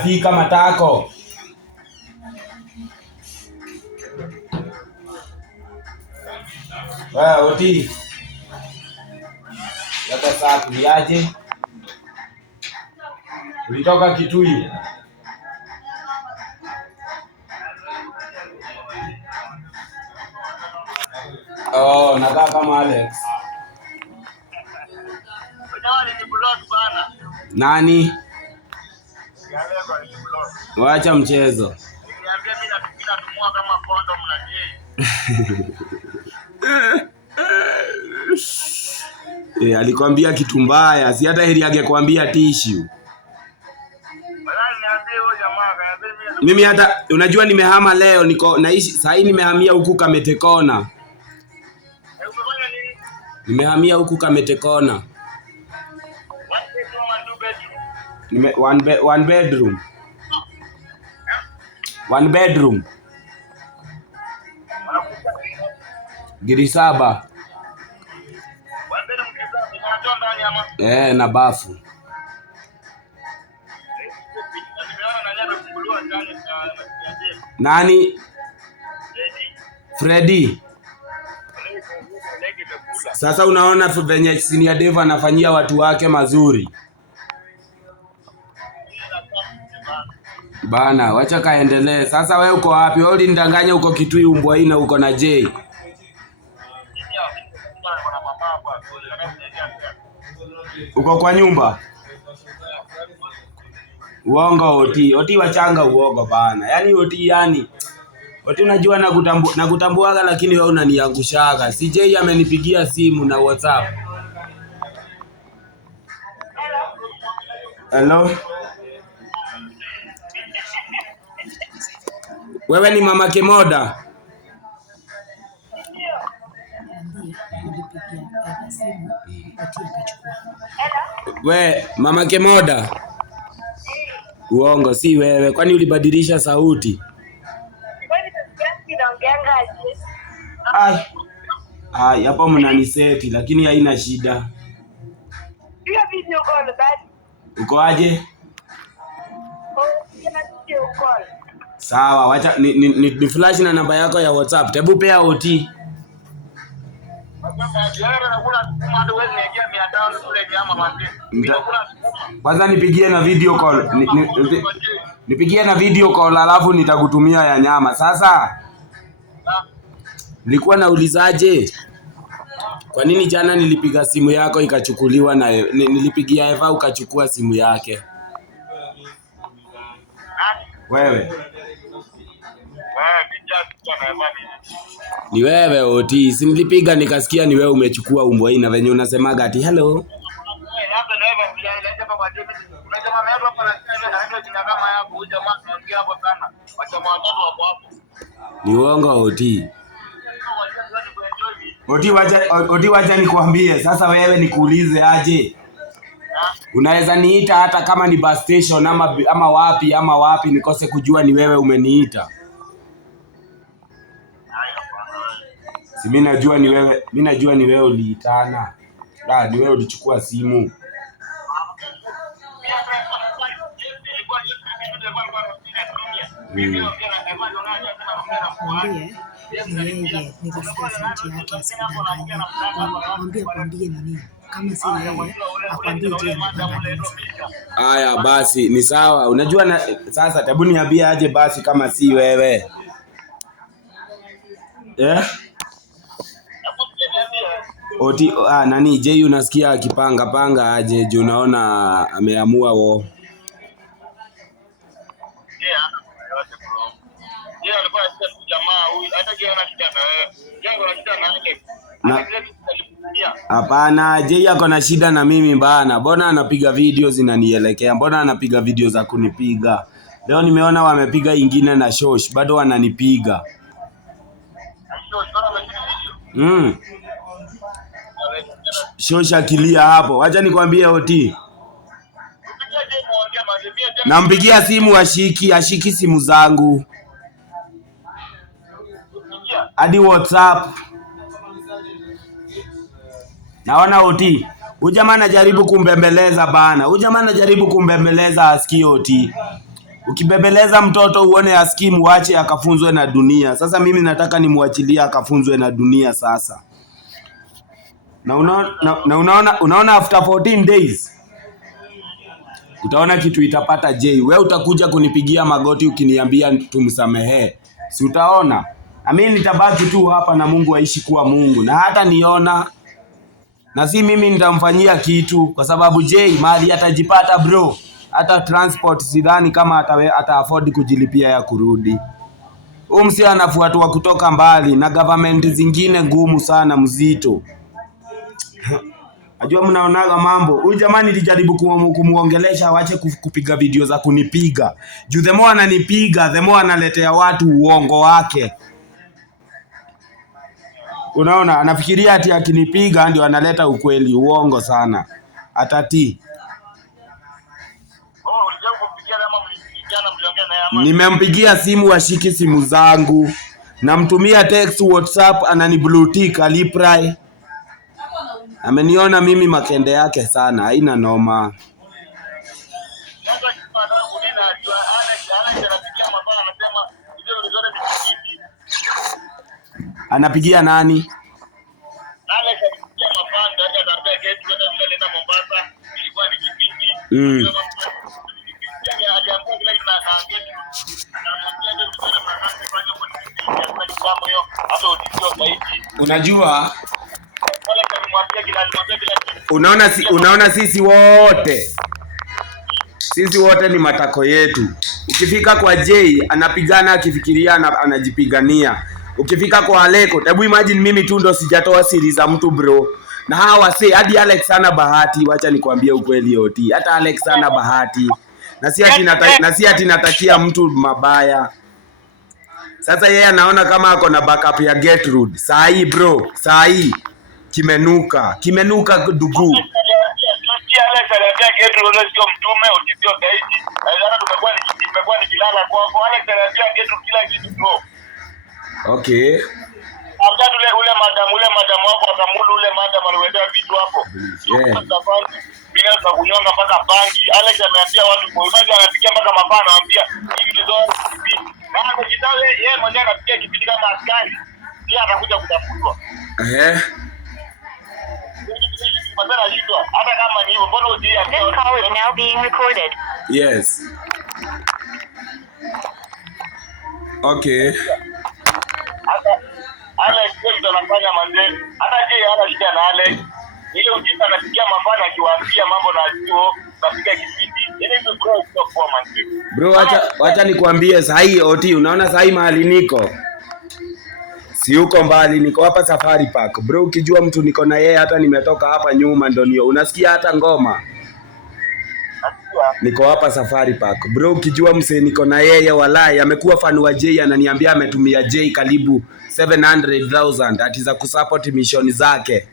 Fika matako. Oti. Sasa saa kuliaje? Ulitoka Kitui? Oh, nakaa kama Alex. Nani? Wacha mchezo. Alikwambia kitu mbaya, si hata heri angekwambia tissue. Mimi hata unajua nimehama leo, niko naishi sasa hivi nimehamia huku Kametekona. Nimehamia huku Kametekona. One bedroom. One bedroom. Giri 7. Na bafu. Nani? Freddy. Sasa unaona venye Senior Dave anafanyia watu wake mazuri. Bana, wacha kaendelee. Sasa wewe uko wapi? Wewe ulinidanganya uko Kitui Umbwa na uko na J. Uko kwa nyumba? Uongo Oti. Oti wachanga uogo bana. Yaani Oti Oti unajua na kutambuaga lakini wewe unaniangushaga. CJ amenipigia simu na WhatsApp. Hello? Wewe ni mama Kemoda? We, mama Kemoda? Uongo, si wewe. Kwani ulibadilisha sauti? Ai, hapo mnaniseti lakini haina shida. Uko aje? Sawa, wacha ni flash na namba yako ya WhatsApp. Hebu pea Oti. Kwanza nipigie na video call. Nipigie na video call alafu nitakutumia ya nyama. Sasa nilikuwa naulizaje? Kwa nini jana nilipiga simu yako ikachukuliwa na nilipigia Eva ukachukua simu yake? Wewe. Ni wewe Oti, si nilipiga nikasikia ni wewe umechukua Umbwa na venye unasemaga ati hello. Ni uongo Oti. Oti wacha nikwambie, sasa wewe nikuulize aje. Unaweza niita hata kama ni bus station ama wapi nikose kujua ni wewe umeniita. Si mimi najua ni wewe uliitana. Ni wewe ulichukua simu. Aya basi ni sawa. Unajua sasa tabu niambie aje basi kama si wewe. Oti nani J unasikia akipanga aje juu unaona ameamua wo. Hapana, J ako na shida na mimi bana. Mbona anapiga video zinanielekea? Mbona anapiga video za kunipiga? Leo nimeona wamepiga ingine na Shosh, bado wananipiga. Shosh akilia hapo. Wacha nikwambie Oti. Nampigia simu ashiki simu zangu. Hadi WhatsApp. Naona Oti. Huyu jamaa anajaribu kumbembeleza bana. Huyu jamaa anajaribu kumbembeleza asikii Oti. Ukibebeleza mtoto uone asikii, muache akafunzwe na dunia. Sasa mimi nataka nimwachilie akafunzwe na dunia sasa. Na unaona after 14 days utaona kitu itapata Jay. Wewe utakuja kunipigia magoti ukiniambia tumsamehe. Si utaona? Na mimi nitabaki tu hapa na Mungu aishi kuwa Mungu. Na hata niona na si mimi nitamfanyia kitu kwa sababu Jay mali atajipata bro. Hata transport sidhani kama ata afford kujilipia ya kurudi. Msi anafuatwa kutoka mbali na government zingine ngumu sana mzito. Ajua mnaonaga mambo. Huyu jamani nilijaribu kumuongelesha waache kupiga video za kunipiga. Juu the more ananipiga, the more analetea watu uongo wake. Unaona, anafikiria ati akinipiga ndio analeta ukweli, uongo sana. Atati. Nimempigia simu ashiki simu zangu. Namtumia text WhatsApp anani blue tick aliprai. Ameniona mimi makende yake sana, haina noma. Anapigia nani? Unajua unaona sisi wote ni matako yetu. Ukifika kwa Jay anapigana akifikiria anajipigania. Ukifika kwa Aleko, hebu imagine mimi tu ndo sijatoa siri za mtu bro. Na hawa say hadi Alex ana bahati, wacha nikwambie ukweli yote. Hata Alex ana bahati. Na si ati natakia mtu mabaya. Sasa yeye anaona kama ako na backup ya Gertrude. Saa hii bro, saa hii kimenuka dugu. Alex aliambia Gertrude sio mtume, sio gaidi. Lazima tumekuwa nikilala kwa Alex aliambia Gertrude kila kitu bro. Okay. After ule madam wako akamulu ule madam aliwendea vitu hapo. Bila za kunyonga mpaka bangi. Alex ameambia watu kwa imani anapigia mpaka mapana anamwambia hivi ndio kama kujitawe yeye mwenyewe anapigia kipindi kama askari. Yeye atakuja kutafutwa. Hata kama ni hivyo mbona ujia this call is now being recorded. Yes. Okay. Alex ndio anafanya manze. Hata je hana shida na Alex. Ile ujinga anapigia mapana akiwaambia mambo na sio kapiga kipindi. Ile ndio bro sio kwa manze. Bro acha nikwambie sahi Oti, unaona sahi mahali niko. Si uko mbali, niko hapa Safari Park. Bro ukijua mtu niko na yeye hata nimetoka hapa nyuma ndio nio. Unasikia hata ngoma? Niko hapa Safari Park. Bro ukijua mse niko na yeye walai amekuwa fan wa Jay ananiambia ametumia Jay karibu 700,000 ati za kusupport mission zake.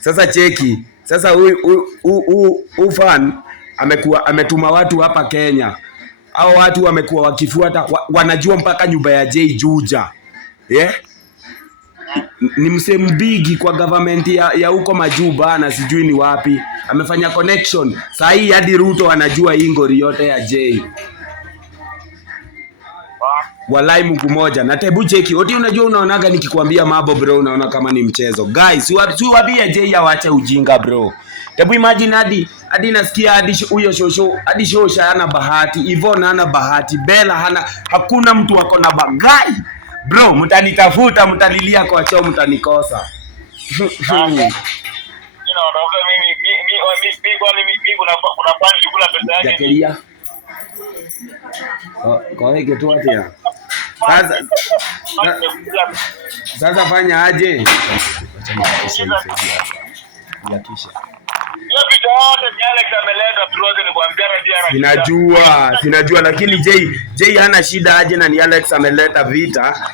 Sasa cheki. Sasa huyu fan ametuma watu hapa Kenya. Hao watu wamekuwa wakifuata wanajua mpaka nyumba ya Jay Juja. Ni msemo bigi kwa government ya huko Majuba na sijui ni wapi. Amefanya connection. Saa hii hadi Ruto anajua hii ngori yote ya Jay. Walai Mungu moja. Na tebu cheki. Oti unajua unaonaga nikikwambia mambo bro unaona kama ni mchezo. Guys, si waambie Jay awache ujinga bro. Tebu imagine hadi nasikia hadi huyo hadi Shosha hana bahati, Yvonne hana bahati, Bella hakuna mtu wako na bagai. Bro, mtanitafuta, mtalilia kwa choo, mtanikosa. Mimi kuna bandi kula pesa yake. Kwa hiyo tu atia. Sasa fanya aje? Ya kisha. Sinajua lakini Jay hana shida aje na ni Alex ameleta vita.